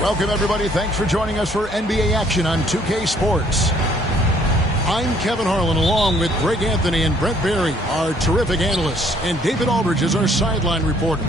Welcome, everybody. Thanks for joining us for NBA action on 2K Sports. I'm Kevin Harlan, along with Greg Anthony and Brent Berry, our terrific analysts, and David Aldridge is our sideline reporter.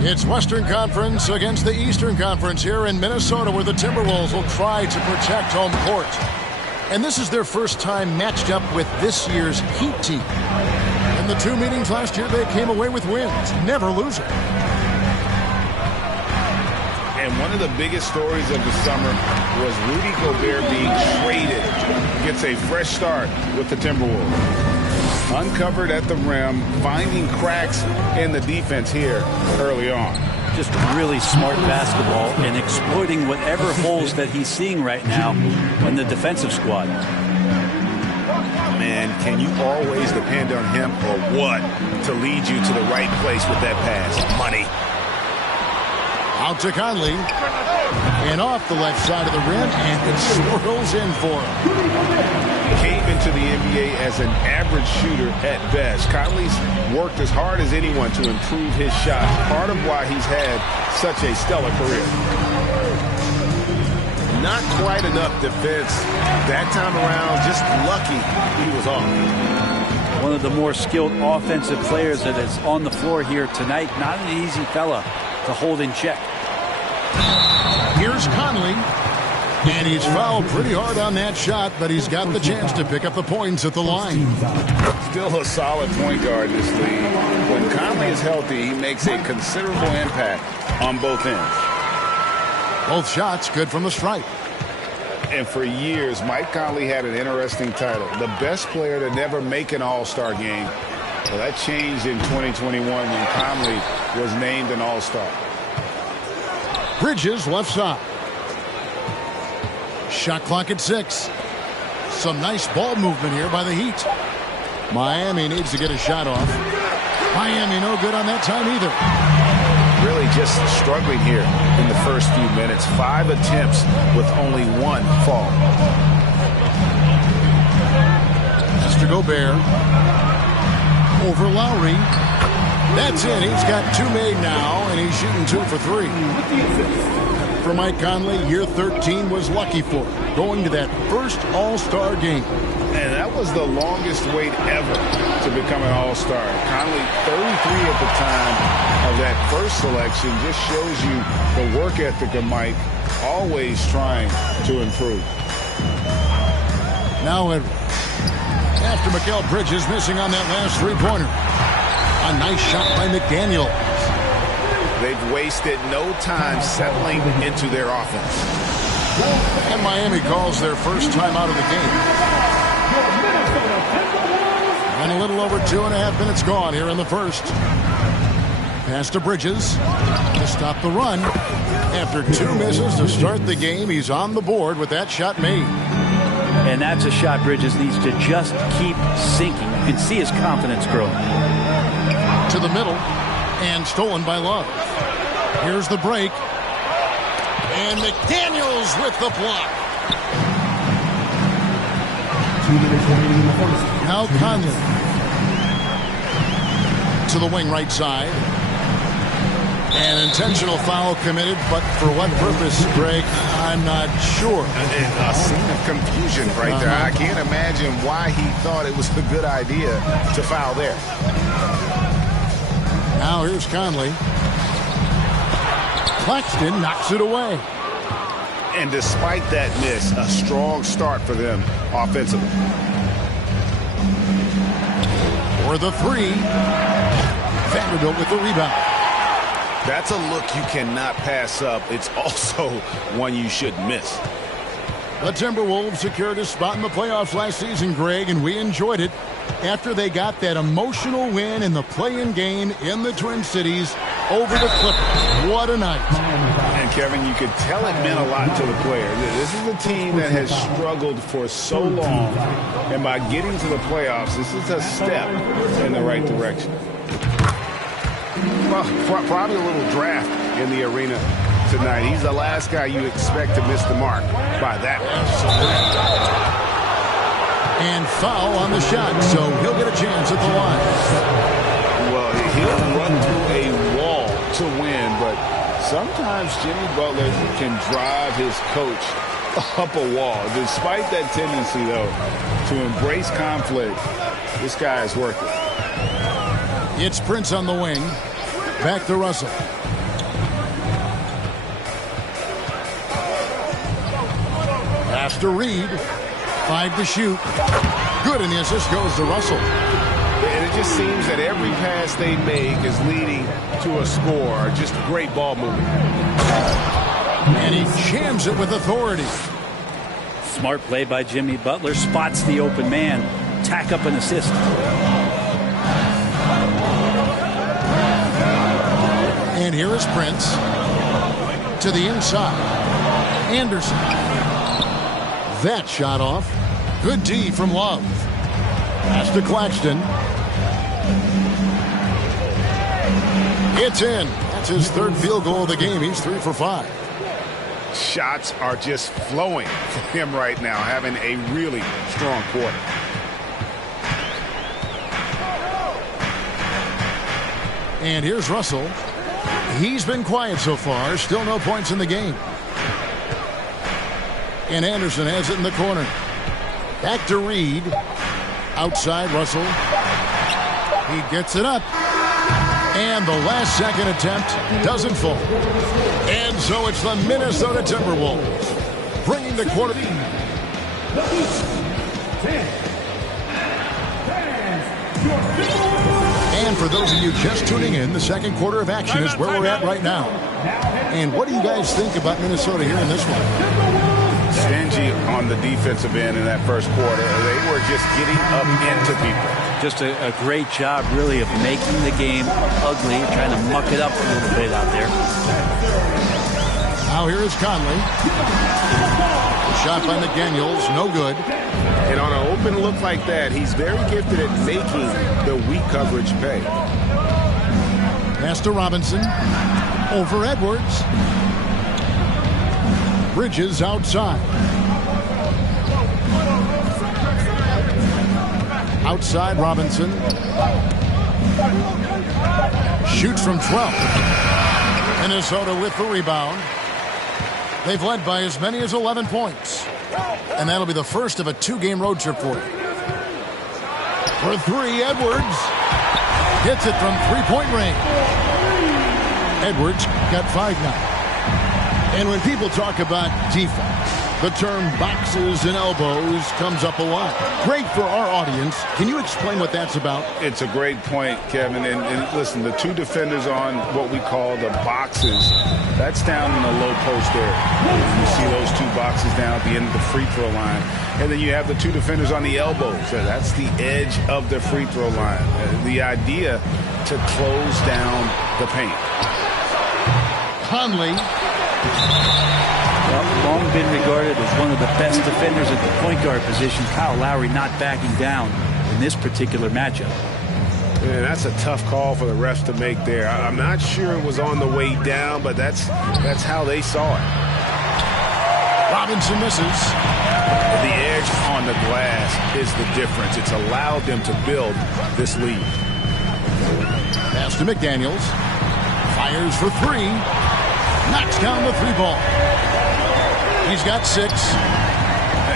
It's Western Conference against the Eastern Conference here in Minnesota, where the Timberwolves will try to protect home court. And this is their first time matched up with this year's Heat team. In the two meetings last year, they came away with wins, never losing. And one of the biggest stories of the summer was Rudy Gobert being traded. Gets a fresh start with the Timberwolves. Uncovered at the rim, finding cracks in the defense here early on. Just really smart basketball and exploiting whatever holes that he's seeing right now in the defensive squad. Man, can you always depend on him or what to lead you to the right place with that pass? Money. Out to Conley, and off the left side of the rim, and it swirls in for him. Came into the NBA as an average shooter at best. Conley's worked as hard as anyone to improve his shot, part of why he's had such a stellar career. Not quite enough defense that time around, just lucky he was off. One of the more skilled offensive players that is on the floor here tonight. Not an easy fella to hold in check. Here's Conley, and he's fouled pretty hard on that shot, but he's got the chance to pick up the points at the line. Still a solid point guard in this league. When Conley is healthy, he makes a considerable impact on both ends. Both shots good from the stripe. And for years, Mike Conley had an interesting title, the best player to never make an All-Star game. Well, that changed in 2021 when Conley was named an All-Star. Bridges left side. Shot clock at 6. Some nice ball movement here by the Heat. Miami needs to get a shot off. Miami no good on that time either. Really just struggling here in the first few minutes. 5 attempts with only 1 fall. Mr. Gobert. Over Lowry. That's it. He's got 2 made now, and he's shooting 2 for 3. For Mike Conley, year 13 was lucky for him, going to that first All-Star game. And that was the longest wait ever to become an All-Star. Conley, 33 at the time of that first selection, just shows you the work ethic of Mike, always trying to improve. Now Edwards. After Mikal Bridges missing on that last three-pointer. A nice shot by McDaniel. They've wasted no time settling into their offense. And Miami calls their first time out of the game. And a little over 2.5 minutes gone here in the first. Pass to Bridges to stop the run. After 2 misses to start the game, he's on the board with that shot made. And that's a shot Bridges needs to just keep sinking. You can see his confidence growing. To the middle, and stolen by Love. Here's the break. And McDaniels with the block. Now Conley. To the wing right side. An intentional foul committed, but for what purpose, Greg, I'm not sure. A scene of confusion right there. I can't imagine why he thought it was a good idea to foul there. Now here's Conley. Claxton knocks it away. And despite that miss, a strong start for them offensively. For the 3. Vanderbilt with the rebound. That's a look you cannot pass up. It's also one you should miss. The Timberwolves secured a spot in the playoffs last season, Greg, and we enjoyed it after they got that emotional win in the play-in game in the Twin Cities over the Clippers. What a night. And, Kevin, you could tell it meant a lot to the player. This is a team that has struggled for so long, and by getting to the playoffs, this is a step in the right direction. Well, probably a little draft in the arena tonight. He's the last guy you expect to miss the mark by that much. And foul on the shot, so he'll get a chance at the line. Well, he'll run through a wall to win, but sometimes Jimmy Butler can drive his coach up a wall. Despite that tendency, though, to embrace conflict, this guy is working. It's Prince on the wing. Back to Russell. Pass to Reed. 5 to shoot. Good, and the assist goes to Russell. And it just seems that every pass they make is leading to a score. Just great ball movement. And he jams it with authority. Smart play by Jimmy Butler. Spots the open man. Tack up an assist. And here is Prince. To the inside. Anderson. That shot off. Good D from Love. Pass to Claxton. It's in. That's his third field goal of the game. He's 3 for 5. Shots are just flowing for him right now, having a really strong quarter. And here's Russell. He's been quiet so far. Still no points in the game. And Anderson has it in the corner. Back to Reed. Outside Russell. He gets it up. And the last second attempt doesn't fall. And so it's the Minnesota Timberwolves bringing the quarter. And for those of you just tuning in, the second quarter of action is where we're at right now. And what do you guys think about Minnesota here in this one? Stingy on the defensive end in that first quarter. They were just getting up into people. Just a great job, really, of making the game ugly, trying to muck it up a little bit out there. Now here is Conley. Shot by McDaniels, no good. And on an open look like that, he's very gifted at making the weak coverage pay. Pass to Robinson. Over Edwards. Bridges outside. Outside Robinson. Shoots from 12. Minnesota with the rebound. They've led by as many as 11 points. And that'll be the first of a 2-game road trip for you. For 3, Edwards. Hits it from 3-point range. Edwards got 5 now. And when people talk about defense, the term boxes and elbows comes up a lot. Great for our audience. Can you explain what that's about? It's a great point, Kevin. And listen, the 2 defenders on what we call the boxes, that's down in the low post area. You see those 2 boxes down at the end of the free throw line. And then you have the 2 defenders on the elbows. So that's the edge of the free throw line. The idea to close down the paint. Conley. Well, long been regarded as one of the best defenders at the point guard position. Kyle Lowry not backing down in this particular matchup. Man, that's a tough call for the refs to make there. I'm not sure it was on the way down, but that's how they saw it. Robinson misses. The edge on the glass is the difference. It's allowed them to build this lead. Pass to McDaniels. Fires for 3. Knocks down the 3-ball. He's got 6.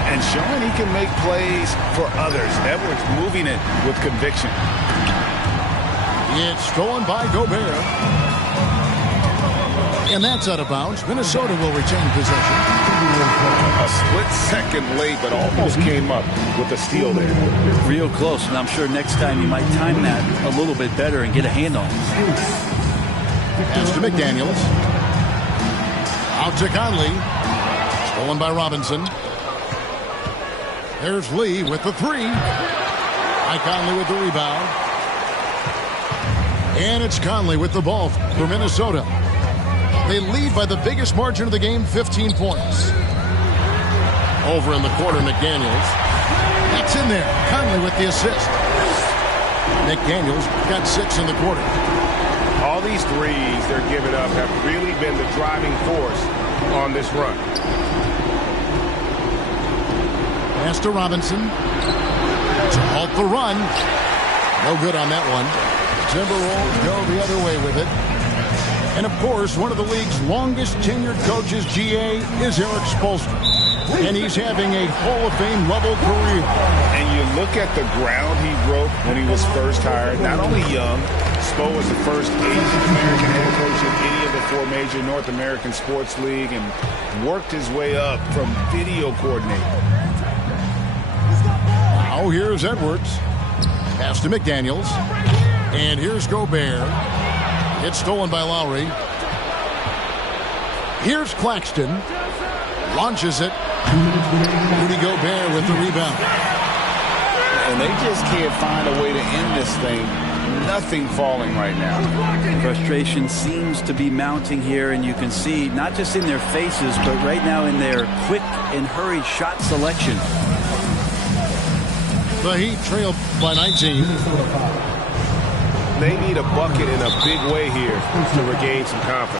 And showing he can make plays for others. Edwards moving it with conviction. It's stolen by Gobert. And that's out of bounds. Minnesota will retain possession. A split second late, but almost came up with a steal there. Real close, and I'm sure next time you might time that a little bit better and get a hand on it. Pass to McDaniels. Out to Conley. Stolen by Robinson. There's Lee with the 3. Conley with the rebound. And it's Conley with the ball for Minnesota. They lead by the biggest margin of the game, 15 points. Over in the corner, McDaniels. That's in there. Conley with the assist. McDaniels got 6 in the quarter. All these threes they're giving up have really been the driving force on this run. Pass to Robinson. To halt the run. No good on that one. Timberwolves go the other way with it. And, of course, one of the league's longest tenured coaches, GA, is Eric Spoelstra. And he's having a Hall of Fame level career. And you look at the ground he broke when he was first hired. Not only young, Spo was the first Asian American head coach in any of the 4 major North American sports league and worked his way up from video coordinator. Now here's Edwards. Pass to McDaniels. And here's Gobert. It's stolen by Lowry. Here's Claxton. Launches it. Rudy Gobert with the rebound. And they just can't find a way to end this thing. Nothing falling right now. Frustration seems to be mounting here, and you can see not just in their faces, but right now in their quick and hurried shot selection. The Heat trail by 19. They need a bucket in a big way here to regain some confidence.